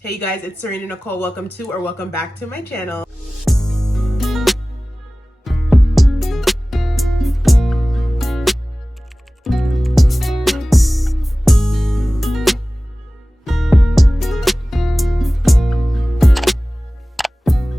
Hey you guys, it's Serena Nicole. Welcome to or welcome back to my channel.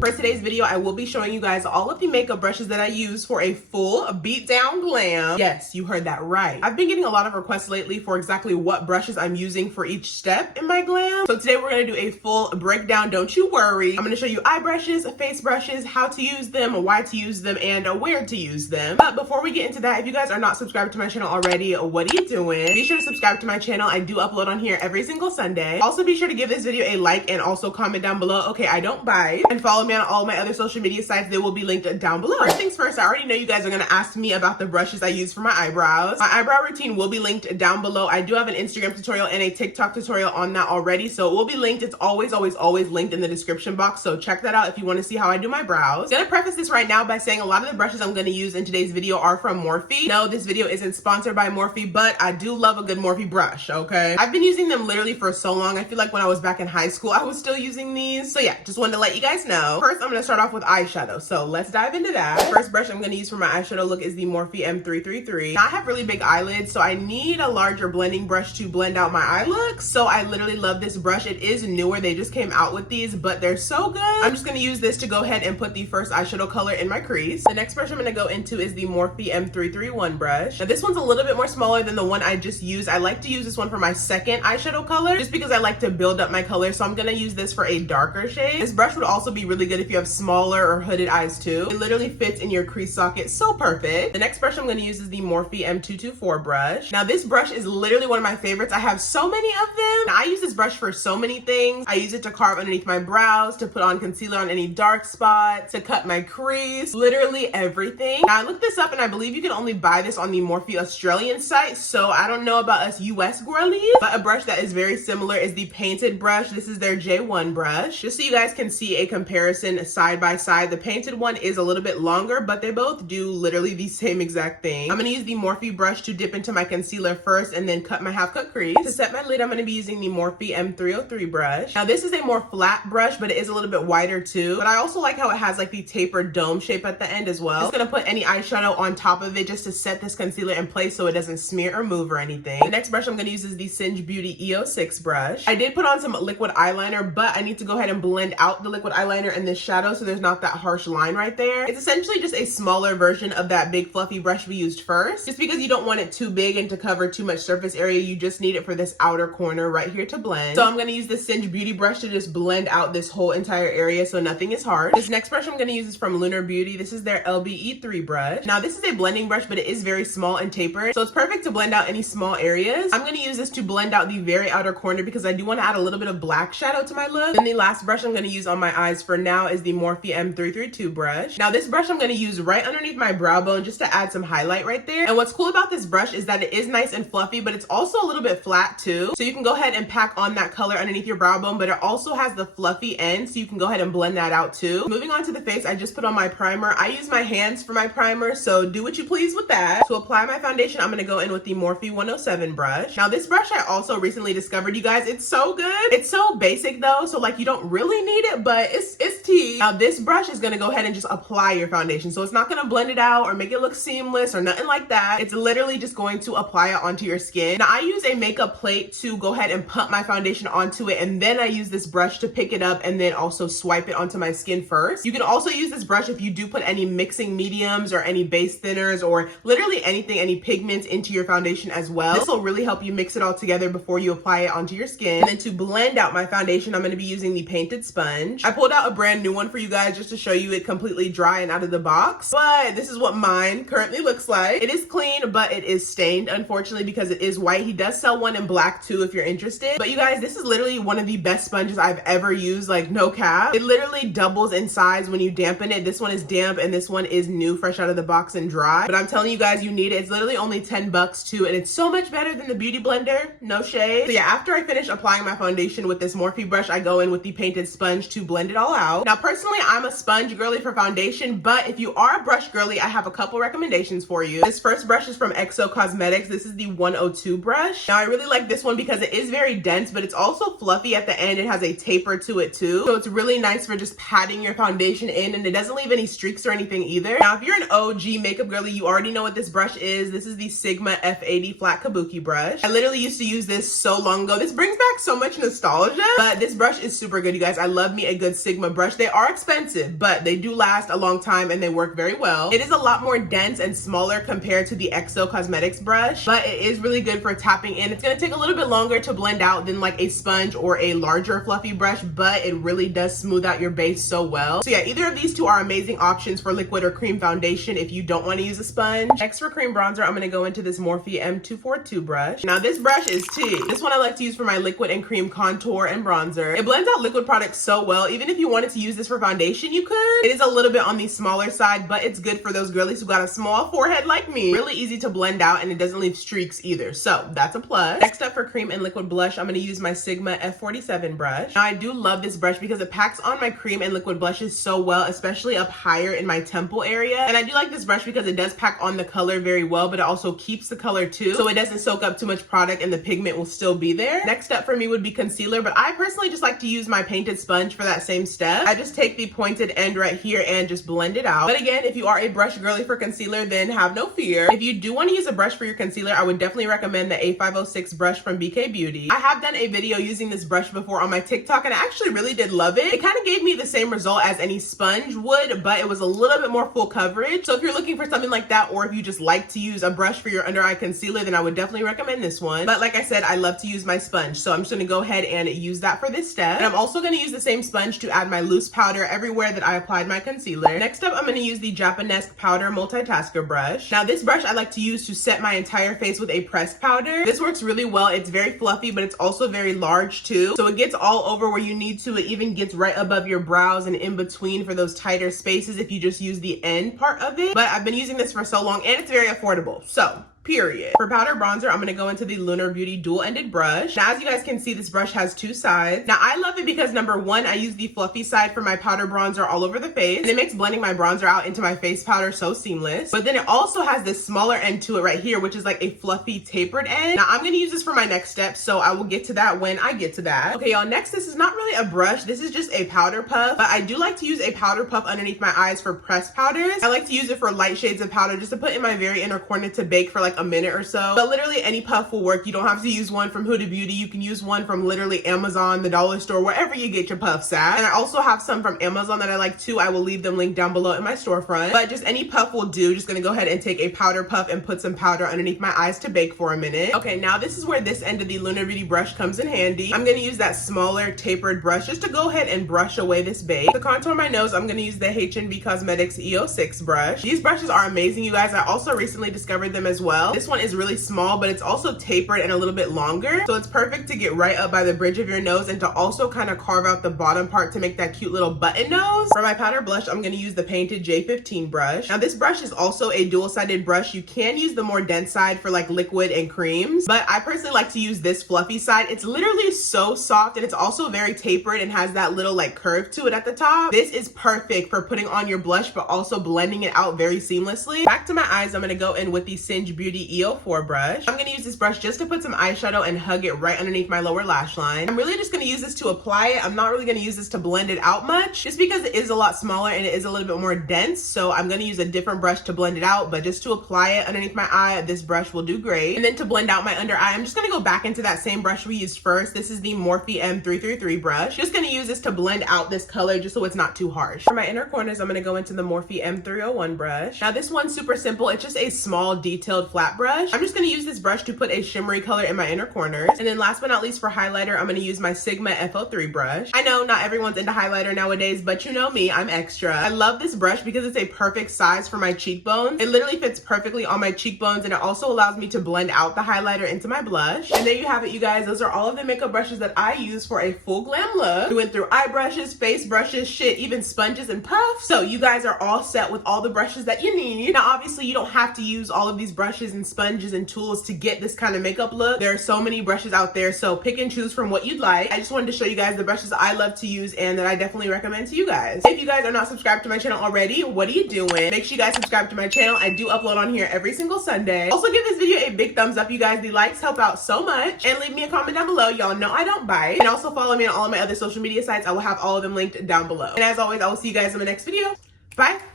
For today's video, I will be showing you guys all of the makeup brushes that I use for a full beat down glam. Yes, you heard that right. I've been getting a lot of requests lately for exactly what brushes I'm using for each step in my glam. So today we're gonna do a full breakdown, don't you worry. I'm gonna show you eye brushes, face brushes, how to use them, why to use them, and where to use them. But before we get into that, if you guys are not subscribed to my channel already, what are you doing? Be sure to subscribe to my channel. I do upload on here every single Sunday. Also be sure to give this video a like and also comment down below, okay, I don't bite. And follow me on all my other social media sites. They will be linked down below. First things first, I already know you guys are gonna ask me about the brushes I use for my eyebrows. My eyebrow routine will be linked down below. I do have an Instagram tutorial and a TikTok tutorial on that already, so it will be linked. It's always linked in the description box, so check that out if you want to see how I do my brows. I'm gonna preface this right now by saying a lot of the brushes I'm gonna use in today's video are from Morphe. No, this video isn't sponsored by Morphe, but I do love a good Morphe brush, okay? I've been using them literally for so long. I feel like when I was back in high school, I was still using these. So yeah, just wanted to let you guys know. First, I'm gonna start off with eyeshadow, so let's dive into that. First brush I'm going to use for my eyeshadow look is the Morphe M333. Now, I have really big eyelids, so I need a larger blending brush to blend out my eye look. So I literally love this brush. It is newer. They just came out with these, but they're so good. I'm just going to use this to go ahead and put the first eyeshadow color in my crease. The next brush I'm going to go into is the Morphe M331 brush. Now, this one's a little bit more smaller than the one I just used. I like to use this one for my second eyeshadow color just because I like to build up my color. So I'm going to use this for a darker shade. This brush would also be really good if you have smaller or hooded eyes too. It literally fits in your crease socket so perfect. The next brush I'm going to use is the Morphe M242 brush. Now this brush is literally one of my favorites. I have so many of them. Now, I use this brush for so many things. I use it to carve underneath my brows, to put on concealer on any dark spots, to cut my crease, literally everything. Now I looked this up and I believe you can only buy this on the Morphe Australian site, so I don't know about us US girlies, but a brush that is very similar is the painted brush. This is their J1 brush. Just so you guys can see a comparison side by side. The painted one is a little bit longer, but they both do literally the same exact thing. I'm going to use the Morphe brush to dip into my concealer first and then cut my half cut crease. To set my lid, I'm going to be using the Morphe M303 brush. Now this is a more flat brush, but it is a little bit wider too. But I also like how it has like the tapered dome shape at the end as well. Just going to put any eyeshadow on top of it just to set this concealer in place so it doesn't smear or move or anything. The next brush I'm going to use is the Singe Beauty E06 brush. I did put on some liquid eyeliner, but I need to go ahead and blend out the liquid eyeliner and this shadow so there's not that harsh line right there. It's essentially just a smaller version of that big fluffy brush we used first. Just because you don't want it too big and to cover too much surface area, you just need it for this outer corner right here to blend. So I'm going to use the Singe Beauty brush to just blend out this whole entire area so nothing is harsh. This next brush I'm going to use is from Lunar Beauty. This is their LBE 3 brush. Now this is a blending brush, but it is very small and tapered, so it's perfect to blend out any small areas. I'm going to use this to blend out the very outer corner because I do want to add a little bit of black shadow to my look. And the last brush I'm going to use on my eyes for now is the Morphe M332 brush. Now this brush I'm going to use right underneath my brow bone just to add some highlight right there. And what's cool about this brush is that it is nice and fluffy, but it's also a little bit flat too. So you can go ahead and pack on that color underneath your brow bone, but it also has the fluffy end, so you can go ahead and blend that out too. Moving on to the face, I just put on my primer. I use my hands for my primer, so do what you please with that. To apply my foundation, I'm going to go in with the Morphe 107 brush. Now this brush I also recently discovered, you guys. It's so good. It's so basic though, so like you don't really need it, but it's tea. Now this brush is going to go ahead and just apply your foundation, so it's not going to blend it out or make it look seamless or nothing like that. It's literally just going to apply it onto your skin. Now I use a makeup plate to go ahead and pump my foundation onto it, and then I use this brush to pick it up and then also swipe it onto my skin first. You can also use this brush if you do put any mixing mediums or any base thinners or literally anything, any pigments into your foundation as well. This will really help you mix it all together before you apply it onto your skin. And then to blend out my foundation, I'm going to be using the painted sponge. I pulled out a brand new one for you guys just to show you it completely dry and out of the box, but this is what mine currently looks like. It is clean, but it is stained, unfortunately, because it is white. He does sell one in black too if you're interested. But you guys, this is literally one of the best sponges I've ever used, like no cap. It literally doubles in size when you dampen it. This one is damp and this one is new, fresh out of the box and dry. But I'm telling you guys, you need it. It's literally only 10 bucks too, and it's so much better than the beauty blender. No shade. So yeah, after I finish applying my foundation with this Morphe brush, I go in with the painted sponge to blend it all out. Now, personally, I'm a sponge girly for foundation, but if you are a brush girly, I have a couple recommendations for you. This first brush is from Exo Cosmetics. This is the 102 brush. Now, I really like this one because it is very dense, but it's also fluffy at the end. It has a taper to it too. So it's really nice for just patting your foundation in, and it doesn't leave any streaks or anything either. Now, if you're an OG makeup girly, you already know what this brush is. This is the Sigma F80 flat kabuki brush. I literally used to use this so long ago. This brings back so much nostalgia, but this brush is super good, you guys. I love me a good Sigma brush. They are expensive, but they do last a long time and they work very well. It is a lot more dense and smaller compared to the Exo Cosmetics brush, but it is really good for tapping in. It's gonna take a little bit longer to blend out than like a sponge or a larger fluffy brush, but it really does smooth out your base so well. So yeah, either of these two are amazing options for liquid or cream foundation if you don't want to use a sponge. Next, for cream bronzer, I'm gonna go into this Morphe M242 brush. Now this brush is tea. This one I like to use for my liquid and cream contour and bronzer. It blends out liquid products so well. Even if you wanted to use this for foundation, you could. It is a little bit on the smaller side, but it's good for those girlies who got a small forehead like me. Really easy to blend out, and it doesn't leave streaks either, so that's a plus. Next up, for cream and liquid blush, I'm gonna use my Sigma F47 brush. Now I do love this brush because it packs on my cream and liquid blushes so well, especially up higher in my temple area. And I do like this brush because it does pack on the color very well, but it also keeps the color too, so it doesn't soak up too much product and the pigment will still be there. Next up for me would be concealer, but I personally just like to use my painted sponge for that same step. I just take the pointed end right here and just blend it out. But again, if you are a brush girly for concealer, then have no fear. If you do want to use a brush for your concealer, I would definitely recommend the A506 brush from BK Beauty. I have done a video using this brush before on my TikTok, and I actually really did love it. It kind of gave me the same result as any sponge would, but it was a little bit more full coverage. So if you're looking for something like that, or if you just like to use a brush for your under eye concealer, then I would definitely recommend this one. But like I said, I love to use my sponge, so I'm just gonna go ahead and use that for this step. And I'm also gonna use the same sponge to add my loose powder everywhere that I applied my concealer. Next up, I'm gonna use the Japonesque powder multitasker brush. Now this brush I like to use to set my entire face with a pressed powder. This works really well. It's very fluffy, but it's also very large too. So it gets all over where you need to. It even gets right above your brows and in between for those tighter spaces if you just use the end part of it. But I've been using this for so long, and it's very affordable. So period. For powder bronzer, I'm gonna go into the Lunar Beauty dual-ended brush. Now, as you guys can see, this brush has two sides. Now, I love it because number one, I use the fluffy side for my powder bronzer all over the face, and it makes blending my bronzer out into my face powder so seamless. But then it also has this smaller end to it right here, which is like a fluffy tapered end. Now, I'm gonna use this for my next step, so I will get to that when I get to that. Okay, y'all, next, this is not really a brush. This is just a powder puff, but I do like to use a powder puff underneath my eyes for pressed powders. I like to use it for light shades of powder just to put in my very inner corner to bake for like a minute or so. But literally any puff will work. You don't have to use one from Huda Beauty. You can use one from literally Amazon, the dollar store, wherever you get your puffs at. And I also have some from Amazon that I like too. I will leave them linked down below in my storefront. But just any puff will do. Just gonna go ahead and take a powder puff and put some powder underneath my eyes to bake for a minute. Okay, now this is where this end of the Lunar Beauty brush comes in handy. I'm gonna use that smaller tapered brush just to go ahead and brush away this bake. To contour my nose, I'm gonna use the HNB Cosmetics E06 brush. These brushes are amazing, you guys. I also recently discovered them as well. This one is really small, but it's also tapered and a little bit longer, so it's perfect to get right up by the bridge of your nose and to also kind of carve out the bottom part to make that cute little button nose. For my powder blush, I'm going to use the painted J15 brush. Now this brush is also a dual-sided brush. You can use the more dense side for like liquid and creams, but I personally like to use this fluffy side. It's literally so soft, and it's also very tapered and has that little like curve to it at the top. This is perfect for putting on your blush, but also blending it out very seamlessly. Back to my eyes, I'm going to go in with the Singe Beauty E04 brush. I'm going to use this brush just to put some eyeshadow and hug it right underneath my lower lash line. I'm really just going to use this to apply it. I'm not really going to use this to blend it out much, just because it is a lot smaller and it is a little bit more dense. So I'm going to use a different brush to blend it out, but just to apply it underneath my eye, this brush will do great. And then to blend out my under eye, I'm just going to go back into that same brush we used first. This is the Morphe M333 brush. Just going to use this to blend out this color just so it's not too harsh. For my inner corners, I'm going to go into the Morphe M301 brush. Now this one's super simple. It's just a small detailed flat brush. I'm just going to use this brush to put a shimmery color in my inner corners. And then last but not least, for highlighter, I'm going to use my Sigma F03 brush. I know not everyone's into highlighter nowadays, but you know me, I'm extra. I love this brush because it's a perfect size for my cheekbones. It literally fits perfectly on my cheekbones, and it also allows me to blend out the highlighter into my blush. And there you have it, you guys. Those are all of the makeup brushes that I use for a full glam look. We went through eye brushes, face brushes, shit, even sponges and puffs. So you guys are all set with all the brushes that you need. Now, obviously, you don't have to use all of these brushes and sponges and tools to get this kind of makeup look. There are so many brushes out there, so pick and choose from what you'd like. I just wanted to show you guys the brushes I love to use and that I definitely recommend to you guys. If you guys are not subscribed to my channel already, what are you doing? Make sure you guys subscribe to my channel. I do upload on here every single Sunday. Also, give this video a big thumbs up, you guys. The likes help out so much. And leave me a comment down below. Y'all know I don't bite. And also follow me on all of my other social media sites. I will have all of them linked down below. And as always, I will see you guys in my next video. Bye.